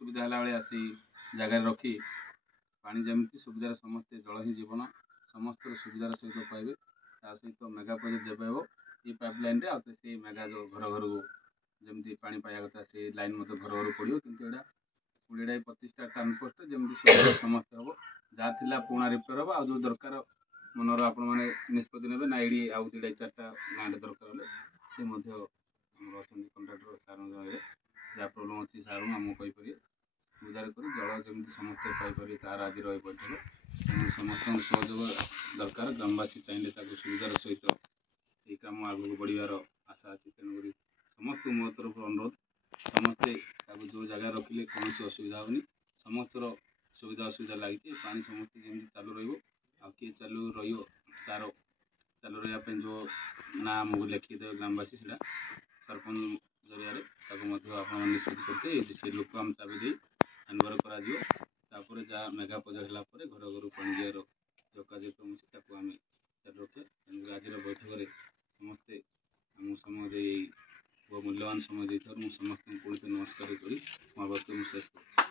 ସୁବିଧା ହେଲା ଭଳିଆ ସେଇ ଜାଗାରେ ରଖି ପାଣି ଯେମିତି ସୁବିଧାରେ ସମସ୍ତେ ଜଳ ହିଁ ଜୀବନ ସମସ୍ତଙ୍କ ସୁବିଧାର ସହିତ ପାଇବେ ତା ସହିତ ମେଗା ପ୍ରୋଜେକ୍ଟ ଯେବେ ହେବ ଏଇ ପାଇପ୍ ଲାଇନ୍ରେ ଆଉ ସେଇ ମେଗା ଯେଉଁ ଘର ଘରକୁ ଯେମିତି ପାଣି ପାଇବା କଥା ସେଇ ଲାଇନ୍ ମଧ୍ୟ ଘର ଘରକୁ ପଡ଼ିବ। କିନ୍ତୁ ଏଇଟା 20-25ଟା ଟ୍ରାନ୍ସପୋର୍ଟ ଯେମିତି ସୁବିଧା ସମସ୍ତେ ହେବ ଯାହା ଥିଲା ପୁରୁଣା ରିପେୟାର ହେବ ଆଉ ଯେଉଁ ଦରକାର ମନର ଆପଣମାନେ ନିଷ୍ପତ୍ତି ନେବେ ନା ଏଇଠି ଆଉ 2-4ଟା ଗାଁରେ ଦରକାର ହେଲେ ସେ ମଧ୍ୟ ଆମର ଅଛନ୍ତି କଣ୍ଟ୍ରାକ୍ଟର ସାର୍ଙ୍କ ଜାଗାରେ ଯାହା ପ୍ରୋବ୍ଲେମ୍ ଅଛି ସାର୍ଙ୍କୁ ଆମକୁ କହିପାରିବେ ସୁବିଧାରେ କରି ଜଳ ଯେମିତି ସମସ୍ତେ ପାଇପାରିବେ ତାହାର ଆଜି ରହି ବୈଠକ ସମସ୍ତଙ୍କ ସହଯୋଗ ଦରକାର। ଗ୍ରାମବାସୀ ଚାହିଁଲେ ତାକୁ ସୁବିଧାର ସହିତ এই କାମ ଆଗକୁ ବଢ଼ିବାର ଆଶା ଅଛି। ତେଣୁକରି ସମସ୍ତଙ୍କୁ ମୋ ତରଫରୁ ଅନୁରୋଧ ସମସ୍ତେ ତାକୁ ଯେଉଁ ଜାଗାରେ ରଖିଲେ କୌଣସି ଅସୁବିଧା ହେବନି ସମସ୍ତର ସୁବିଧା ଅସୁବିଧା ଲାଗିଛି ପାଣି ସମସ୍ତେ ଯେମିତି ଚାଲୁ ରହିବ ଆଉ କିଏ ଚାଲୁ ରହିବ ତାର ଚାଲୁ ରହିବା ପାଇଁ ଯେଉଁ ନାଁ ଆମକୁ ଲେଖିଦେବେ ଗ୍ରାମବାସୀ ସେଇଟା ସରପଞ୍ଚ ଜରିଆରେ ତାକୁ ମଧ୍ୟ ଆପଣ ନିଷ୍ପତ୍ତି କରିତେ ସେ ଲୋକ ଆମେ ଚାବି ଦେଇ ହ୍ୟାଣ୍ଡଓଭର କରାଯିବ। ତାପରେ ଯାହା ମେଗା ପ୍ରୋଜେକ୍ଟ ହେଲା ପରେ ଘର ଘରୁ ପାଣି ଦିଆର ଯେଉଁ କାର୍ଯ୍ୟକ୍ରମ ଅଛି ତାକୁ ଆମେ ଚାଲୁ ରଖିବା। ତେଣୁକରି ଆଜିର ବୈଠକରେ ସମସ୍ତେ ଆମକୁ ସମୟ ଦେଇ ମୂଲ୍ୟବାନ ସମୟ ଦେଇଥିବାରୁ ମୁଁ ସମସ୍ତଙ୍କୁ ପୁଣି ନମସ୍କାର କରି ମୋ ବକ୍ତବ୍ୟ ଶେଷ କରୁଛି।